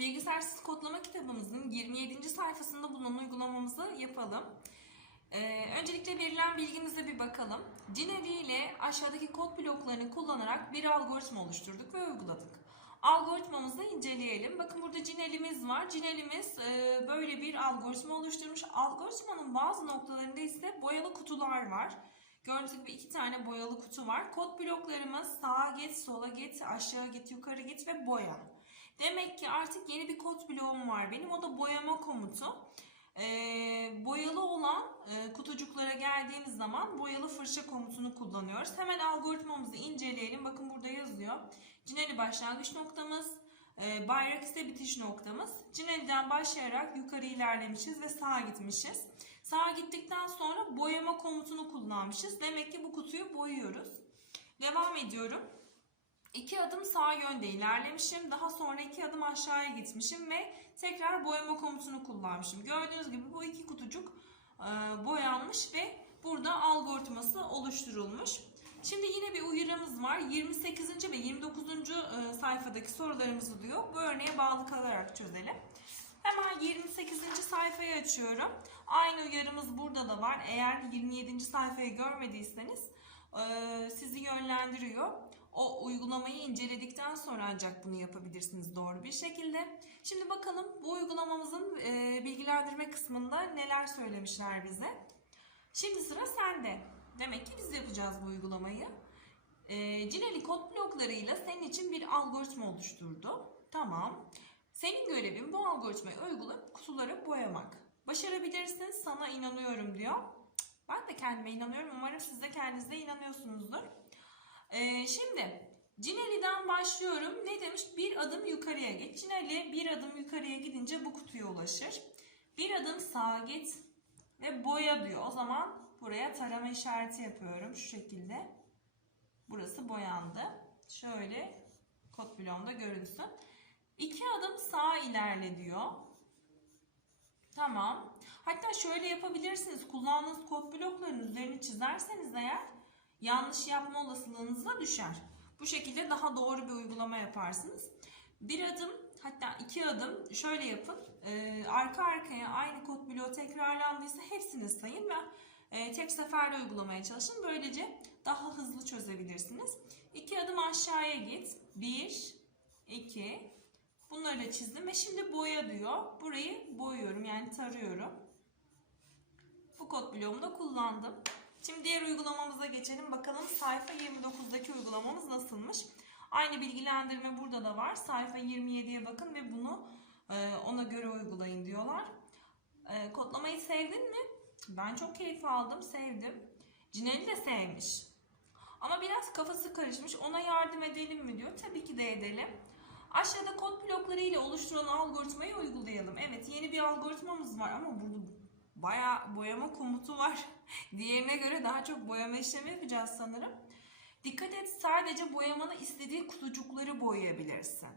Bilgisayarsız kodlama kitabımızın 27. sayfasında bulunan uygulamamızı yapalım. Ee, öncelikle verilen bilgimize bir bakalım. Cineri ile aşağıdaki kod bloklarını kullanarak bir algoritma oluşturduk ve uyguladık. Algoritmamızı inceleyelim. Bakın burada cinelimiz var. Cinelimiz e, böyle bir algoritma oluşturmuş. Algoritmanın bazı noktalarında ise boyalı kutular var. Gördüğünüz gibi iki tane boyalı kutu var. Kod bloklarımız sağa git, sola git, aşağı git, yukarı git ve boya. Demek ki artık yeni bir kod bloğum var benim. O da boyama komutu. Ee, boyalı olan e, kutucuklara geldiğimiz zaman boyalı fırça komutunu kullanıyoruz. Hemen algoritmamızı inceleyelim. Bakın burada yazıyor. Cineli başlangıç noktamız, e, bayrak ise bitiş noktamız. Cineli'den başlayarak yukarı ilerlemişiz ve sağa gitmişiz. Sağa gittikten sonra boyama komutunu kullanmışız. Demek ki bu kutuyu boyuyoruz. Devam ediyorum. İki adım sağ yönde ilerlemişim. Daha sonra iki adım aşağıya gitmişim ve tekrar boyama komutunu kullanmışım. Gördüğünüz gibi bu iki kutucuk e, boyanmış ve burada algoritması oluşturulmuş. Şimdi yine bir uyarımız var. 28. ve 29. e, sayfadaki sorularımızı diyor. Bu örneğe bağlı kalarak çözelim. Hemen 28. sayfayı açıyorum. Aynı uyarımız burada da var. Eğer 27. sayfayı görmediyseniz e, sizi yönlendiriyor. O uygulamayı inceledikten sonra ancak bunu yapabilirsiniz doğru bir şekilde. Şimdi bakalım bu uygulamamızın e, bilgilendirme kısmında neler söylemişler bize. Şimdi sıra sende. Demek ki biz yapacağız bu uygulamayı. E, Cineli kod bloklarıyla senin için bir algoritma oluşturdu. Tamam. Senin görevin bu algoritmayı uygulayıp kutuları boyamak. Başarabilirsin, sana inanıyorum diyor. Ben de kendime inanıyorum. Umarım siz de kendinize inanıyorsunuzdur. Ee, şimdi Cineli'den başlıyorum. Ne demiş? Bir adım yukarıya git. Cineli bir adım yukarıya gidince bu kutuya ulaşır. Bir adım sağa git ve boya diyor. O zaman buraya tarama işareti yapıyorum şu şekilde. Burası boyandı. Şöyle kod bloğumda görünsün. İki adım sağa ilerle diyor. Tamam. Hatta şöyle yapabilirsiniz. Kullandığınız kod bloklarının üzerini çizerseniz eğer yanlış yapma olasılığınız düşer. Bu şekilde daha doğru bir uygulama yaparsınız. Bir adım hatta iki adım şöyle yapın. Ee, arka arkaya aynı kod bloğu tekrarlandıysa hepsini sayın ve e, tek seferde uygulamaya çalışın. Böylece daha hızlı çözebilirsiniz. İki adım aşağıya git. Bir, iki. Bunları da çizdim ve şimdi boya diyor. Burayı boyuyorum yani tarıyorum. Bu kod bloğumu da kullandım. Şimdi diğer uygulamamıza geçelim. Bakalım sayfa 29'daki uygulamamız nasılmış? Aynı bilgilendirme burada da var. Sayfa 27'ye bakın ve bunu e, ona göre uygulayın diyorlar. E, kodlamayı sevdin mi? Ben çok keyif aldım, sevdim. Cineli de sevmiş. Ama biraz kafası karışmış. Ona yardım edelim mi diyor. Tabii ki de edelim. Aşağıda kod blokları ile oluşturulan algoritmayı uygulayalım. Evet yeni bir algoritmamız var ama burada bayağı boyama komutu var. Diğerine göre daha çok boyama işlemi yapacağız sanırım. Dikkat et sadece boyamanı istediği kutucukları boyayabilirsin.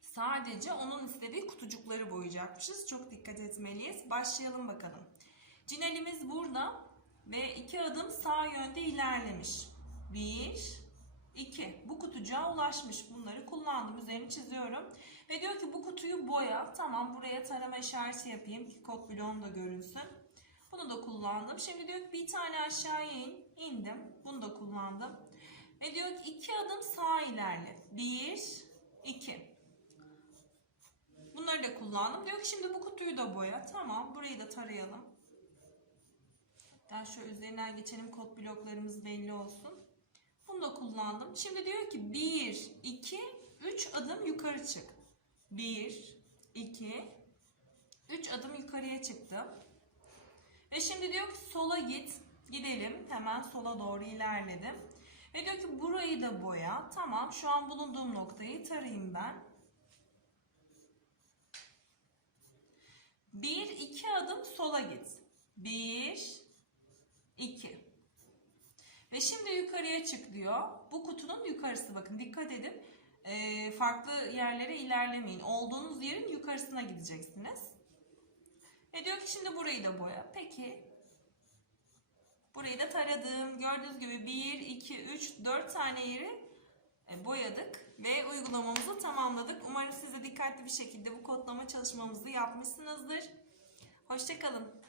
Sadece onun istediği kutucukları boyayacakmışız. Çok dikkat etmeliyiz. Başlayalım bakalım. Cinelimiz burada ve iki adım sağ yönde ilerlemiş. Bir, iki. Bu kutucuğa ulaşmış. Bunları kullandım. Üzerini çiziyorum. Ve diyor ki bu kutuyu boya. Tamam buraya tarama işareti yapayım ki kod bloğum da görünsün. Bunu da kullandım. Şimdi diyor ki bir tane aşağıya in. İndim. Bunu da kullandım. Ve diyor ki iki adım sağa ilerle. Bir, iki. Bunları da kullandım. Diyor ki şimdi bu kutuyu da boya. Tamam burayı da tarayalım. Hatta şöyle üzerinden geçelim kod bloklarımız belli olsun. Bunu da kullandım. Şimdi diyor ki 1, 2, 3 adım yukarı çık. 1, 2, 3 adım yukarıya çıktım. Ve şimdi diyor ki sola git. Gidelim. Hemen sola doğru ilerledim. Ve diyor ki burayı da boya. Tamam şu an bulunduğum noktayı tarayayım ben. 1, 2 adım sola git. 1, 2. Ve şimdi yukarıya çık diyor. Bu kutunun yukarısı bakın dikkat edin. Ee, farklı yerlere ilerlemeyin. Olduğunuz yerin yukarısına gideceksiniz. Ve diyor ki şimdi burayı da boya. Peki. Burayı da taradım. Gördüğünüz gibi 1, 2, 3, 4 tane yeri e, boyadık. Ve uygulamamızı tamamladık. Umarım siz de dikkat dikkatli bir şekilde bu kodlama çalışmamızı yapmışsınızdır. Hoşçakalın.